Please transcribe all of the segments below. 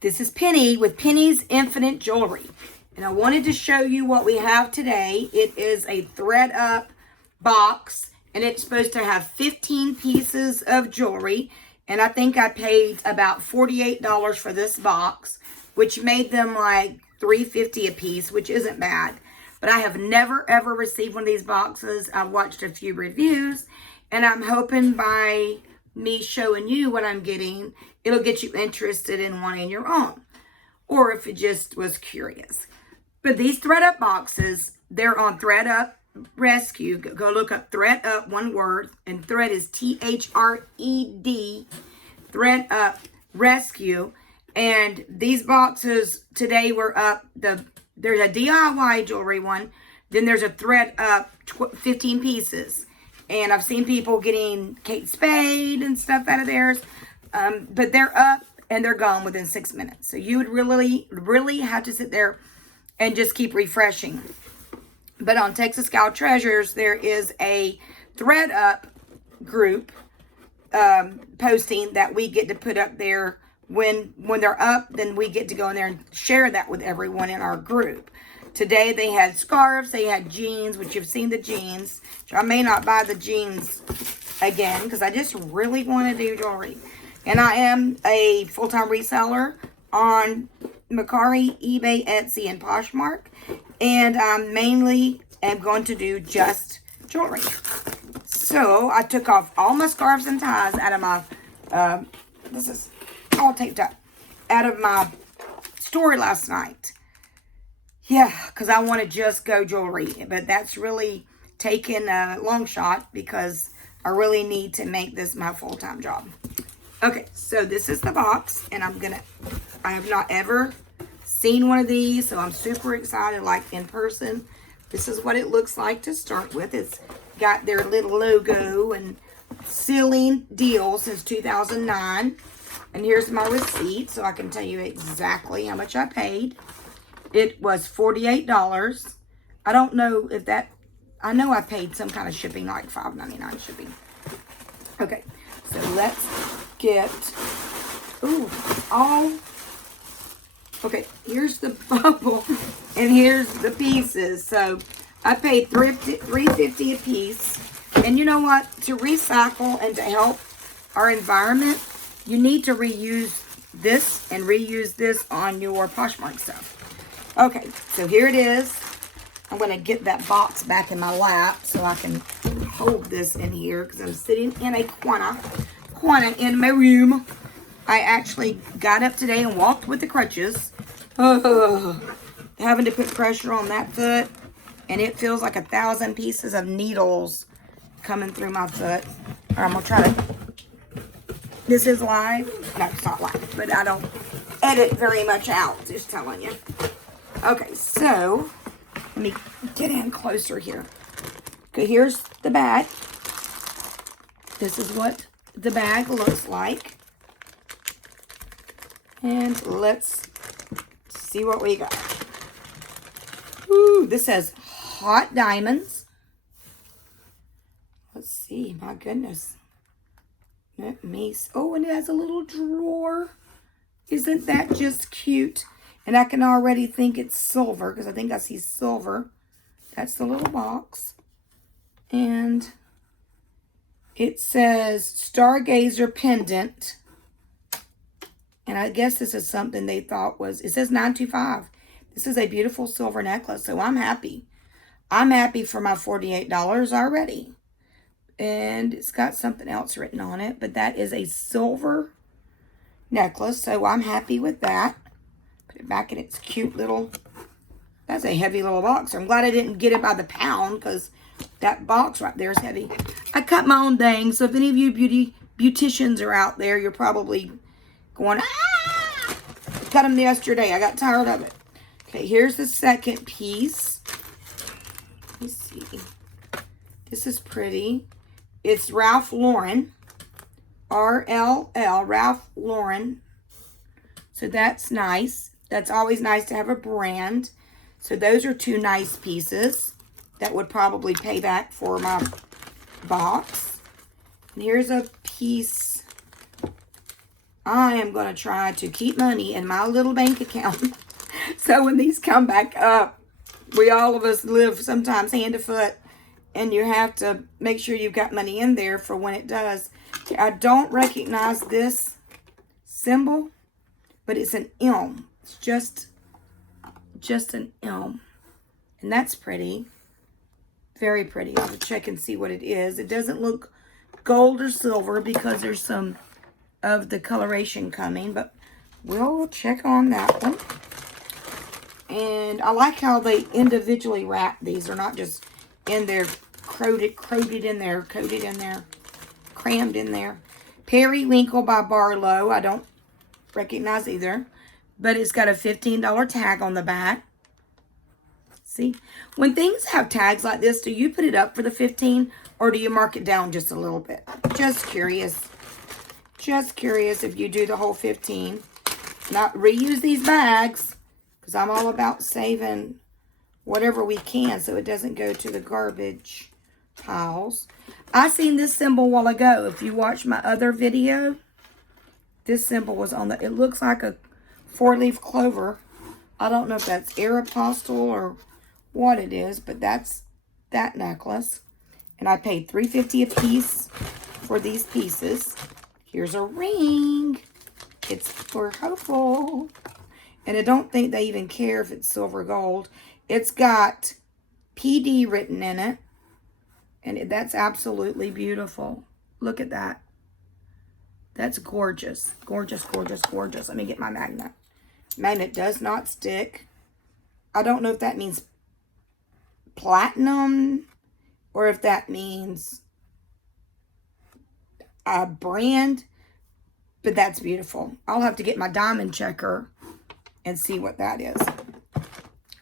This is Penny with Penny's Infinite Jewelry. And I wanted to show you what we have today. It is a Thredup box, and it's supposed to have 15 pieces of jewelry. And I think I paid about $48 for this box, which made them like $3.50 a piece, which isn't bad. But I have never, ever received one of these boxes. I've watched a few reviews, and I'm hoping by me showing you what I'm getting, it'll get you interested in wanting your own. Or if it just was curious. But these Thredup boxes, they're on Thredup Rescue. Go look up Thredup, one word. And Thread is T-H-R-E-D. Thredup Rescue. And these boxes today were up. There's a DIY jewelry one. Then there's a Thredup 15 pieces. And I've seen people getting Kate Spade and stuff out of theirs. But they're up and they're gone within 6 minutes. So you would really have to sit there and just keep refreshing. But on Texas Gal Treasures, there is a Thredup group posting that we get to put up there. When they're up, then we get to go in there and share that with everyone in our group. Today they had scarves, they had jeans, which you've seen the jeans. I may not buy the jeans again because I just really want to do jewelry. And I am a full-time reseller on Mercari, eBay, Etsy, and Poshmark. And I mainly am going to do just jewelry. So I took off all my scarves and ties out of my, this is all taped up, out of my store last night. Yeah, because I want to just go jewelry. But that's really taking a long shot because I really need to make this my full-time job. Okay, so this is the box. And I have not ever seen one of these. So I'm super excited, like in person. This is what it looks like to start with. It's got their little logo and sealing deal since 2009. And here's my receipt so I can tell you exactly how much I paid. It was $48. I don't know if that, I know I paid some kind of shipping, like $5.99 shipping. Okay, so let's get, okay, here's the bubble and here's the pieces. So I paid $3.50 a piece. And you know what? To recycle and to help our environment, you need to reuse this and reuse this on your Poshmark stuff. Okay, so here it is. I'm going to get that box back in my lap so I can hold this in here because I'm sitting in a corner in my room. I actually got up today and walked with the crutches. Having to put pressure on that foot, and it feels like 1,000 pieces of needles coming through my foot. Or I'm going to try to... This is live. No, it's not live, but I don't edit very much out, just telling you. Okay, so let me get in closer here. Okay, here's the bag. This is what the bag looks like. And let's see what we got. Ooh, this says hot diamonds. Let's see, my goodness. Oh, and it has a little drawer. Isn't that just cute? And I can already think it's silver because I think I see silver. That's the little box. And it says Stargazer Pendant. And I guess this is something they thought was, it says $925. This is a beautiful silver necklace, so I'm happy. I'm happy for my $48 already. And it's got something else written on it, but that is a silver necklace, so I'm happy with that. Put it back in its cute little, that's a heavy little box. I'm glad I didn't get it by the pound because that box right there is heavy. I cut my own thing, so if any of you beauticians are out there, you're probably going, ah! Cut them yesterday. I got tired of it. Okay, here's the second piece. Let me see. This is pretty. It's Ralph Lauren. R-L-L, Ralph Lauren. So that's nice. That's always nice to have a brand. So those are two nice pieces that would probably pay back for my box. And here's a piece I am going to try to keep money in my little bank account. So when these come back up, all of us live sometimes hand to foot. And you have to make sure you've got money in there for when it does. I don't recognize this symbol, but it's an elm. It's just an elm. And that's pretty. Very pretty. I'll check and see what it is. It doesn't look gold or silver because there's some of the coloration coming, but we'll check on that one. And I like how they individually wrap these. They're not just in there, coated in there, crammed in there. Periwinkle by Barlow. I don't recognize either, but it's got a $15 tag on the back. See, when things have tags like this, do you put it up for the 15 or do you mark it down just a little bit? Just curious. Just curious if you do the whole 15. Now, reuse these bags because I'm all about saving whatever we can so it doesn't go to the garbage piles. I seen this symbol a while ago. If you watch my other video, this symbol was on the, it looks like a 4-leaf clover. I don't know if that's Aeropostale or what it is, but that's that necklace. And I paid $3.50 a piece for these pieces. Here's a ring. It's for hopeful. And I don't think they even care if it's silver gold. It's got PD written in it. And that's absolutely beautiful. Look at that. That's gorgeous. Gorgeous, gorgeous, gorgeous. Let me get my magnet. Magnet does not stick. I don't know if that means platinum or if that means a brand, but that's beautiful. I'll have to get my diamond checker and see what that is.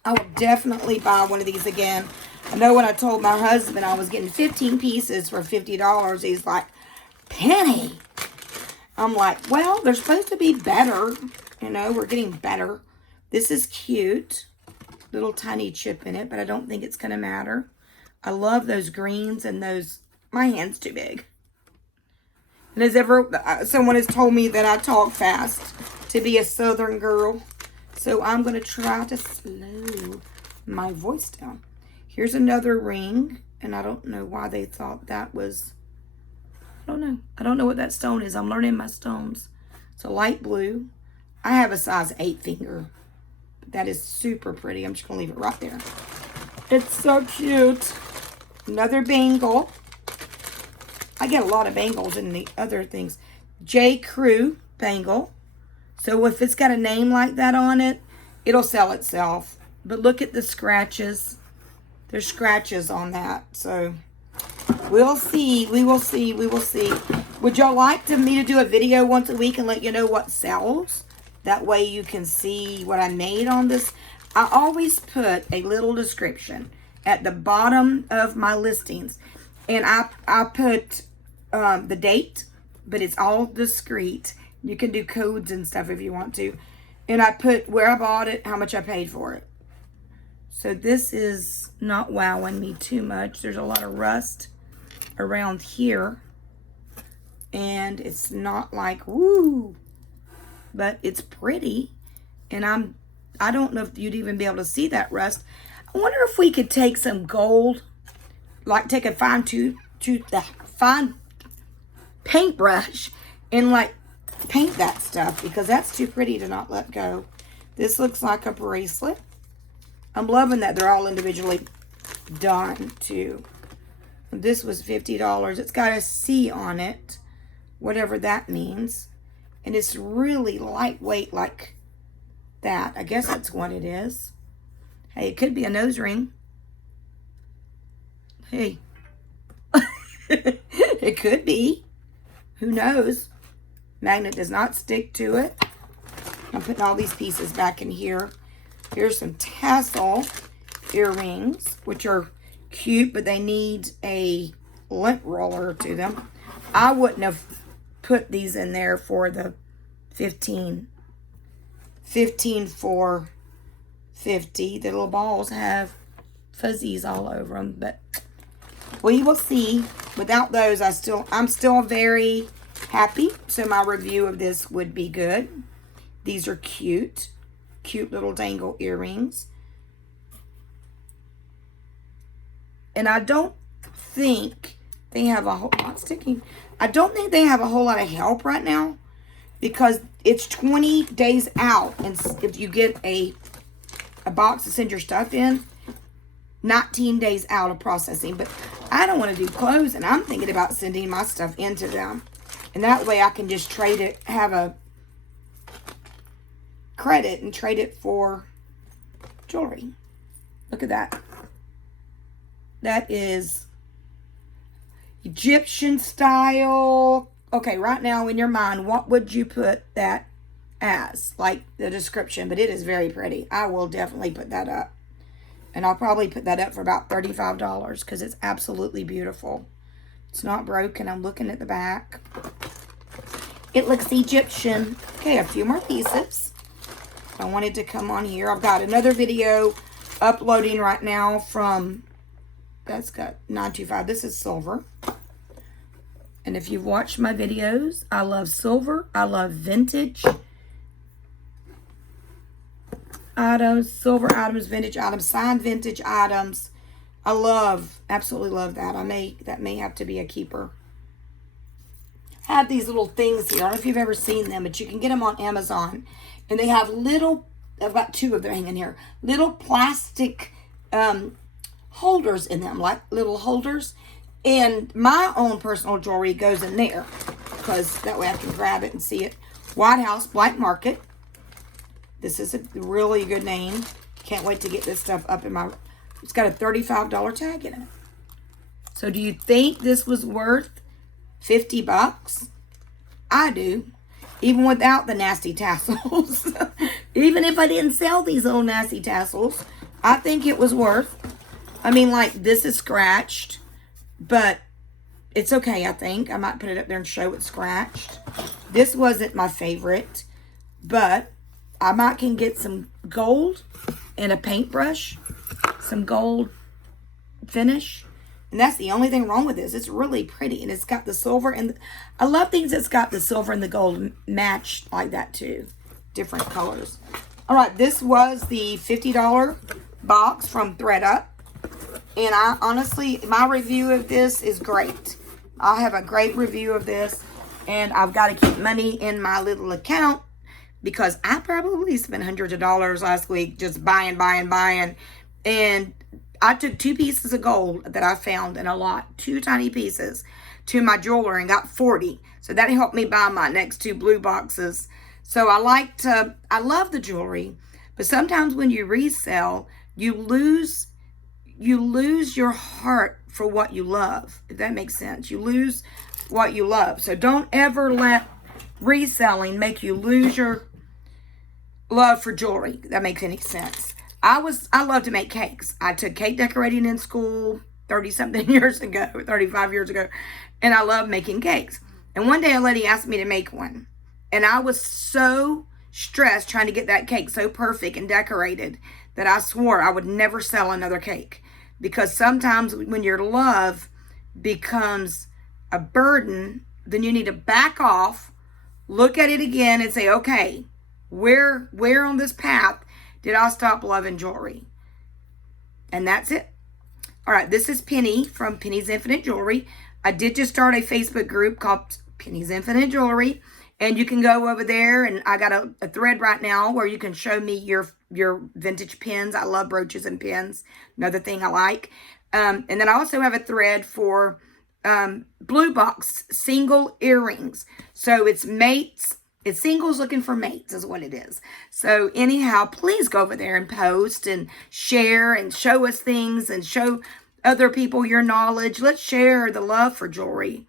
I will definitely buy one of these again. I know when I told my husband I was getting 15 pieces for $50, he's like, Penny. I'm like, well, they're supposed to be better. You know, we're getting better. This is cute. Little tiny chip in it, but I don't think it's going to matter. I love those greens and those. My hand's too big. And as ever, someone has told me that I talk fast to be a southern girl. So I'm going to try to slow my voice down. Here's another ring. And I don't know why they thought that was, I don't know. I don't know what that stone is. I'm learning my stones. It's a light blue. I have a size 8 finger. That is super pretty. I'm just going to leave it right there. It's so cute. Another bangle. I get a lot of bangles in the other things. J. Crew Bangle. So if it's got a name like that on it, it'll sell itself. But look at the scratches. There's scratches on that. So we'll see. We will see. We will see. Would y'all like me to do a video once a week and let you know what sells? That way you can see what I made on this. I always put a little description at the bottom of my listings. And I put the date, but it's all discreet. You can do codes and stuff if you want to. And I put where I bought it, how much I paid for it. So this is not wowing me too much. There's a lot of rust around here. And it's not like, woo. But it's pretty. And I don't know if you'd even be able to see that rust. I wonder if we could take some gold, like take a fine paintbrush and like paint that stuff, because that's too pretty to not let go. This looks like a bracelet. I'm loving that they're all individually done too. This was $50. It's got a C on it, whatever that means. And it's really lightweight like that. I guess that's what it is. Hey, it could be a nose ring. Hey. It could be. Who knows? Magnet does not stick to it. I'm putting all these pieces back in here. Here's some Tassel Earrings, which are cute, but they need a lint roller to them. I wouldn't have put these in there for the 15 for $50. The little balls have fuzzies all over them, but we will see. Without those, I'm still very happy. So my review of this would be good. These are cute. Cute little dangle earrings. And I don't think they have a whole lot sticking. I don't think they have a whole lot of help right now because it's 20 days out. And if you get a box to send your stuff in, 19 days out of processing. But I don't want to do clothes, and I'm thinking about sending my stuff into them. And that way I can just trade it, have a credit and trade it for jewelry. Look at that. That is Egyptian style. Okay, right now in your mind, what would you put that as? Like the description, but it is very pretty. I will definitely put that up. And I'll probably put that up for about $35 because it's absolutely beautiful. It's not broken. I'm looking at the back. It looks Egyptian. Okay, a few more pieces. I wanted to come on here. I've got another video uploading right now from, that's got 925. This is silver. And if you've watched my videos, I love silver. I love vintage items, silver items, vintage items, signed vintage items. I love, absolutely love that. That may have to be a keeper. I have these little things here. I don't know if you've ever seen them, but you can get them on Amazon. And they have little, I've got two of them hanging here, little plastic holders in them, like little holders. And my own personal jewelry goes in there because that way I can grab it and see it. White House Black Market. This is a really good name. Can't wait to get this stuff up in my... It's got a $35 tag in it. So do you think this was worth 50 bucks? I do. Even without the nasty tassels. Even if I didn't sell these little nasty tassels, I think it was worth. I mean, like, this is scratched. But it's okay, I think. I might put it up there and show it's scratched. This wasn't my favorite. But I might can get some gold and a paintbrush. Some gold finish. And that's the only thing wrong with this. It's really pretty. And it's got the silver. And I love things that's got the silver and the gold matched like that too. Different colors. All right. This was the $50 box from Thredup. And I honestly, my review of this is great. I have a great review of this. And I've got to keep money in my little account. Because I probably spent hundreds of dollars last week just buying. And I took 2 pieces of gold that I found in a lot. 2 tiny pieces to my jeweler and got 40. So that helped me buy my next 2 blue boxes. So I love the jewelry. But sometimes when you resell, you lose your heart for what you love. If that makes sense. You lose what you love. So don't ever let reselling make you lose your love for jewelry. If that makes any sense. I love to make cakes. I took cake decorating in school 30-something years ago, 35 years ago, and I love making cakes. And one day a lady asked me to make one, and I was so stressed trying to get that cake so perfect and decorated that I swore I would never sell another cake. Because sometimes when your love becomes a burden, then you need to back off, look at it again, and say, okay, where on this path did I stop loving jewelry? And that's it. All right, this is Penny from Penny's Infinite Jewelry. I did just start a Facebook group called Penny's Infinite Jewelry. And you can go over there, and I got a thread right now where you can show me your vintage pins. I love brooches and pins. Another thing I like. And then I also have a thread for blue box single earrings. So it's mates. It's singles looking for mates is what it is. So anyhow, please go over there and post and share and show us things and show other people your knowledge. Let's share the love for jewelry.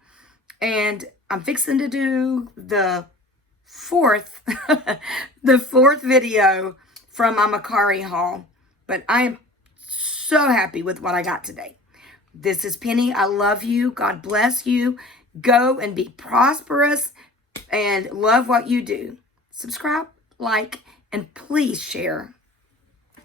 And I'm fixing to do the fourth video from my Mercari haul. But I am so happy with what I got today. This is Penny. I love you. God bless you. Go and be prosperous and love what you do. Subscribe, like, and please share.